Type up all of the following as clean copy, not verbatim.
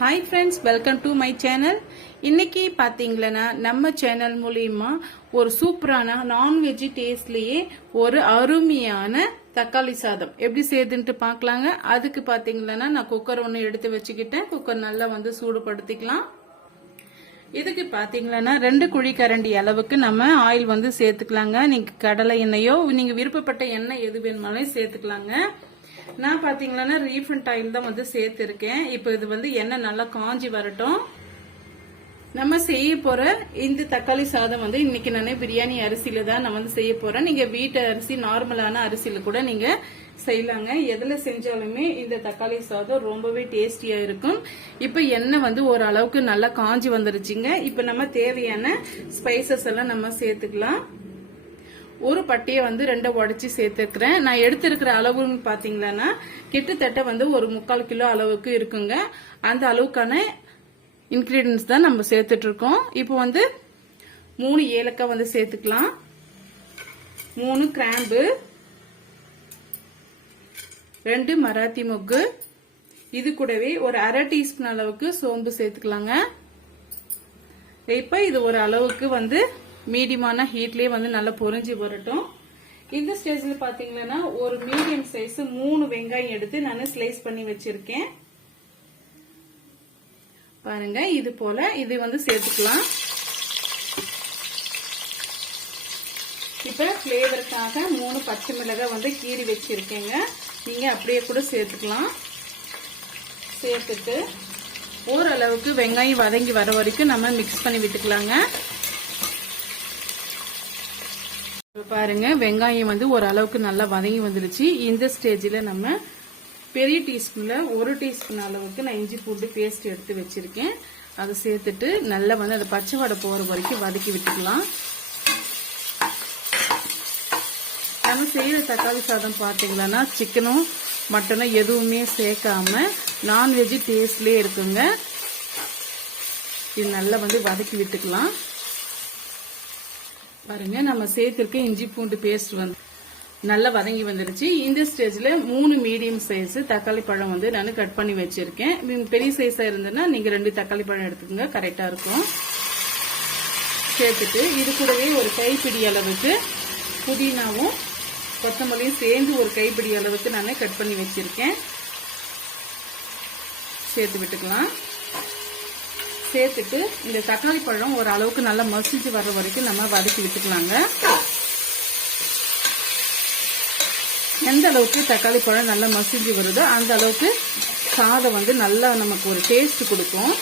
Hi friends, welcome to my channel. இன்னைக்கு பாத்தீங்களா நம்ம சேனல் மூலமா ஒரு சூப்பரான நான்வெஜ் டேஸ்ட்லயே ஒரு அருமையான தக்காளி சாதம் எப்படி செய்யுதுன்னு பார்க்கலாங்க. அதுக்கு பாத்தீங்களா நான் குக்கர் ஒன்னு எடுத்து வச்சுக்கிட்டேன். குக்கர் நல்லா சூடுபடுத்திக்கலாம். இதுக்கு பாத்தீங்களா 2 குழிக்கரண்டி அளவுக்கு நம்ம ஆயில் சேர்த்துக்கலாங்க. நீங்க கடலை எண்ணெயோ நீங்க விருப்பப்பட்ட எண்ணெய் எது வேணுமாலும் சேர்த்துக்கலாங்க. நான் பாத்தீங்களா ரீஃபண்ட் ஆயில் தான் சேர்த்திருக்கேன். இப்போ இது எண்ணெய் நல்லா காஞ்சி வரட்டும். நம்ம செய்ய போற இந்த தக்காளி சாதம் இன்னைக்கு நான் பிரியாணி அரிசியில தான் நான் செய்ய போறேன். நீங்க வீட்டு அரிசி நார்மலான அரிசியில கூட நீங்க செய்யலாங்க. எதுல செஞ்சாலுமே இந்த தக்காளி சாதம் ரொம்பவே டேஸ்டியா இருக்கும். இப்ப எண்ணெய் ஒரு அளவுக்கு நல்லா காஞ்சி வந்துருச்சுங்க. இப்ப நம்ம தேவையான ஸ்பைசஸ் எல்லாம் நம்ம சேர்த்துக்கலாம். ஒரு பட்டியை 2 உடைச்சு சேர்த்துக்கிறேன். நான் எடுத்திருக்கிற அளவுன்னு பாத்தீங்களா கிட்டத்தட்ட ஒரு 3/4 கிலோ அளவுக்கு இருக்குங்க. அந்த அளவுக்கான இன்கிரீடியன்ஸ் தான் நம்ம சேர்த்துட்டு இருக்கோம். இப்போ 3 ஏலக்காய் சேர்த்துக்கலாம். 3 கிராம்பு, 2 மராத்தி மொக்கு, இது கூடவே ஒரு 1/2 டீஸ்பூன் அளவுக்கு சோம்பு சேர்த்துக்கலாங்க. இப்ப இது ஒரு அளவுக்கு மீடியமான ஹீட்லயே நல்லா பொரிஞ்சு வரட்டும். இந்த ஸ்டேஜ்ல பாத்தீங்கன்னா ஒரு மீடியம் சைஸ் 3 வெங்காயம் எடுத்து நான் ஸ்லைஸ் பண்ணி வச்சிருக்கேன். பாருங்க இது போல இது சேர்த்துக்கலாம். இப்ப பிளேவருக்காக 3 பச்சை மிளகாய் கீறி வச்சிருக்கேங்க. நீங்க அப்படியே கூட சேர்த்துக்கலாம். சேர்த்துட்டு ஓரளவுக்கு வெங்காயம் வதங்கி வர வரைக்கும் நம்ம மிக்ஸ் பண்ணி விட்டுக்கலாங்க. பாருங்க வெங்காயம் ஒரு அளவுக்கு நல்லா வதங்கி வந்துருச்சு. இந்த ஸ்டேஜ்ல நம்ம பெரிய டீஸ்பூன்ல 1 டீஸ்பூன் அளவுக்கு நான் இஞ்சி பூண்டு பேஸ்ட் எடுத்து வச்சிருக்கேன். அதை சேர்த்துட்டு நல்லா அந்த பச்சை வாடை போற வரைக்கும் வதக்கி விட்டுக்கலாம். நம்ம செய்யற தக்காளி சாதம் பாத்தீங்கன்னா சிக்கனும் மட்டனும் எதுவுமே சேர்க்காம நான்வெஜ் டேஸ்ட்லயே இருக்குங்க. இது நல்லா வதக்கி விட்டுக்கலாம். பாருங்க நம்ம சேர்த்திருக்க இஞ்சி பூண்டு பேஸ்ட் நல்லா வதங்கி வந்துருச்சு. இந்த ஸ்டேஜ்ல 3 மீடியம் சைஸ் தக்காளி பழம் நான் கட் பண்ணி வச்சிருக்கேன். பெரிய சைஸா இருந்ததுன்னா நீங்க 2 தக்காளி பழம் எடுத்துக்கோங்க, கரெக்டா இருக்கும். சேர்த்துட்டு இது கூடவே ஒரு கைப்பிடி அளவுக்கு புதினாவும் கொத்தமல்லியும் சேர்ந்து ஒரு கைப்பிடி அளவுக்கு நான் கட் பண்ணி வச்சிருக்கேன். சேர்த்து விட்டுக்கலாம். சேர்த்துட்டு இந்த தக்காளி பழம் ஒரு அளவுக்கு நல்லா மசிச்சு வர்ற வரைக்கும் நம்ம வதக்கி விட்டுக்கலாங்க. எந்த அளவுக்கு தக்காளி பழம் நல்லா மசிஞ்சு வருதோ அந்த அளவுக்கு சாதம் நல்லா நமக்கு ஒரு டேஸ்ட் கொடுக்கும்.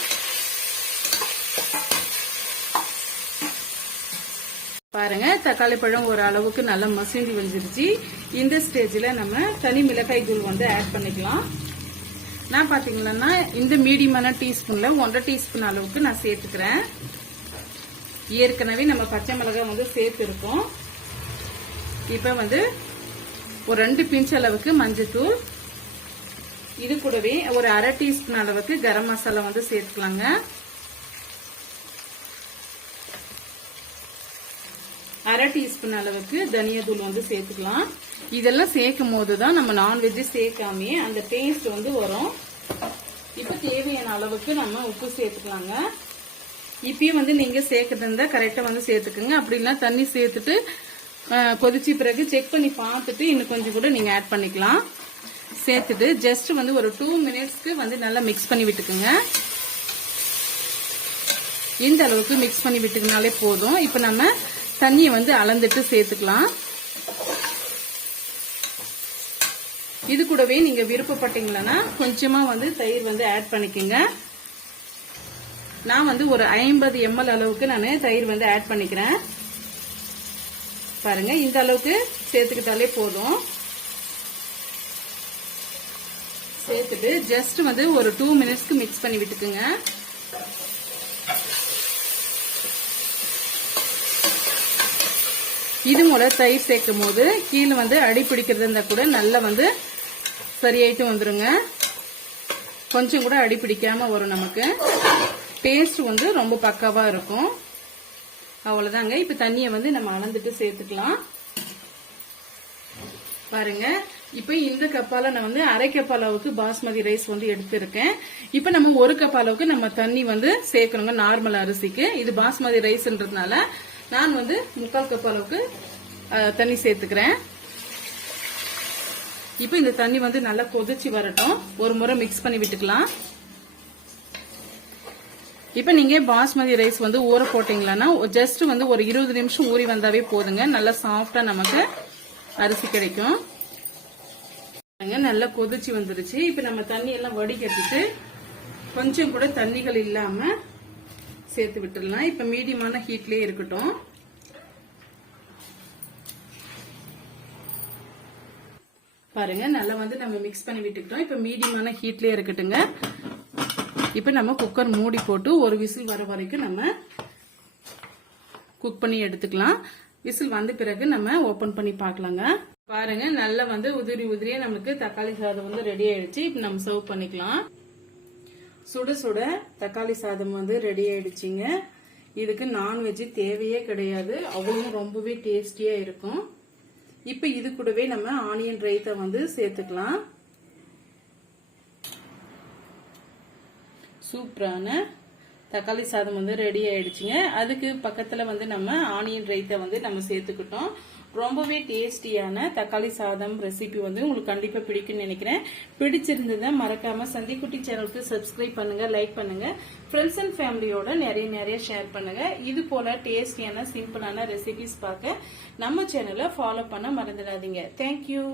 பாருங்க தக்காளி பழம் ஒரு அளவுக்கு நல்லா மசிஞ்சு வந்துருச்சு. இந்த ஸ்டேஜ்ல நம்ம தனி மிளகாய் தூள் ஆட் பண்ணிக்கலாம். நான் பாத்தீங்கன்னா இந்த மீடியமான டீஸ்பூன்ல 1/2 டீஸ்பூன் அளவுக்கு நான் சேர்த்துக்கிறேன். ஏற்கனவே நம்ம பச்சை மிளகாய் சேர்த்து இருக்கோம். இப்ப ஒரு 2 பிஞ்ச் அளவுக்கு மஞ்சத்தூள், இது கூடவே ஒரு 1/2 டீஸ்பூன் அளவுக்கு கரம் மசாலா சேர்த்துக்கலாங்க. 1/2 டீஸ்பூன் அளவுக்கு தனியா தூள் சேர்த்துக்கலாம். இதெல்லாம் சேர்க்கும் போதுதான் நம்ம நான்வெஜ் சேர்க்காமே அந்த டேஸ்ட் வரும். இப்ப தேவையான அளவுக்கு நம்ம உப்பு சேர்த்துக்கலாங்க. இப்பயும் நீங்க சேர்க்கறது இருந்தா கரெக்டா சேர்த்துக்குங்க. அப்படின்னா தண்ணி சேர்த்துட்டு கொதிச்சு பிறகு செக் பண்ணி பார்த்துட்டு இன்னும் கொஞ்சம் கூட நீங்க ஆட் பண்ணிக்கலாம். சேர்த்துட்டு ஜஸ்ட் ஒரு 2 மினிட்ஸ்க்கு நல்லா மிக்ஸ் பண்ணி விட்டுக்குங்க. இந்த அளவுக்கு மிக்ஸ் பண்ணி விட்டுக்கினாலே போதும். இப்ப நம்ம தண்ணியை அளந்துட்டு சேர்த்துக்கலாம். இது கூடவே நீங்க விருப்பப்பட்டீங்கன்னா கொஞ்சமா தயிர் ஆட் பண்ணிக்கோங்க. நான் ஒரு 50 ml அளவுக்கு நான் தயிர் ஆட் பண்ணிக்கிறேன். பாருங்க இந்த அளவுக்கு சேர்த்துக்கிட்டாலே போதும். சேர்த்துட்டு ஜஸ்ட் ஒரு 2 மினிட்ஸ்க்கு மிக்ஸ் பண்ணி விட்டுக்குங்க. இது மூல தயிர் சேர்க்கும் போது கீழே அடி பிடிக்கிறது இருந்தா கூட நல்லா சரியாயிட்டு வந்துருங்க. கொஞ்சம் கூட அடி பிடிக்காம வரும். நமக்கு டேஸ்ட் ரொம்ப பக்காவா இருக்கும். அவ்வளவுதாங்க. இப்ப தண்ணியை நம்ம அளந்துட்டு சேர்த்துக்கலாம். பாருங்க இப்ப இந்த கப்பால நான் வந்து அரை கப் அளவுக்கு பாஸ்மதி ரைஸ் வந்து எடுத்திருக்கேன். இப்ப நம்ம 1 கப் அளவுக்கு நம்ம தண்ணி வந்து சேர்க்கணுங்க. நார்மல் அரிசிக்கு இது பாஸ்மதி ரைஸ்ன்றதுனால நான் வந்து 3/4 கப் அளவுக்கு தண்ணி சேர்த்துக்கிறேன். இப்ப இந்த தண்ணி வந்து நல்லா கொதிச்சு வரட்டும். ஒரு முறை மிக்ஸ் பண்ணி விட்டுக்கலாம். இப்ப நீங்க பாஸ்மதி ரைஸ் வந்து ஊற போட்டீங்களா ஜஸ்ட் வந்து ஒரு 20 நிமிஷம் ஊறி வந்தாவே போதுங்க. நல்லா சாஃப்டா நமக்கு அரிசி கிடைக்கும். நல்லா கொதிச்சு வந்துருச்சு. இப்ப நம்ம தண்ணி எல்லாம் வடிகட்டிட்டு கொஞ்சம் கூட தண்ணிகள் இல்லாம சேர்த்து விட்டுடலாம். இப்ப மீடியமான ஹீட்லயே இருக்கட்டும். பாருங்க நல்லா வந்து நம்ம மிக்ஸ் பண்ணி விட்டுக்கிட்டோம். இப்ப மீடியமான ஹீட்லயே இருக்கட்டுங்க. இப்ப நம்ம குக்கர் மூடி போட்டு ஒரு விசில் வர வரைக்கும் நம்ம குக் பண்ணி எடுத்துக்கலாம். விசில் வந்த பிறகு நம்ம ஓபன் பண்ணி பார்க்கலாங்க. பாருங்க நல்லா வந்து உதிரி உதிரியா நமக்கு தக்காளி சாதம் வந்து ரெடி ஆயிடுச்சு. இப்ப நம்ம சர்வ் பண்ணிக்கலாம். சுட சுட தக்காளி சாதம் வந்து ரெடி ஆயிடுச்சுங்க. இதுக்கு நான்வெஜ் தேவையே கிடையாது. அவ்வளவு ரொம்பவே டேஸ்டியா இருக்கும். இப்ப இது கூடவே நம்ம ஆனியன் ரைத்தா வந்து சேர்த்துக்கலாம். சூப்பரான தக்காளி சாதம் வந்து ரெடி ஆயிடுச்சுங்க. அதுக்கு பக்கத்துல வந்து நம்ம ஆனியன் ரைத்தா வந்து நம்ம சேர்த்துக்கிட்டோம். ரொம்பவே டேஸ்டியான தக்காளி சாதம் ரெசிபி வந்து உங்களுக்கு கண்டிப்பா பிடிக்கும்னு நினைக்கிறேன். பிடிச்சிருந்ததை மறக்காம சந்திக்குட்டி சேனலுக்கு சப்ஸ்கிரைப் பண்ணுங்க, லைக் பண்ணுங்க, ஃப்ரெண்ட்ஸ் அண்ட் ஃபேமிலியோட நிறைய ஷேர் பண்ணுங்க. இது போல டேஸ்டியான சிம்பிளான ரெசிபிஸ் பார்க்க நம்ம சேனலை ஃபாலோ பண்ண மறந்துடாதீங்க. தேங்க்யூ.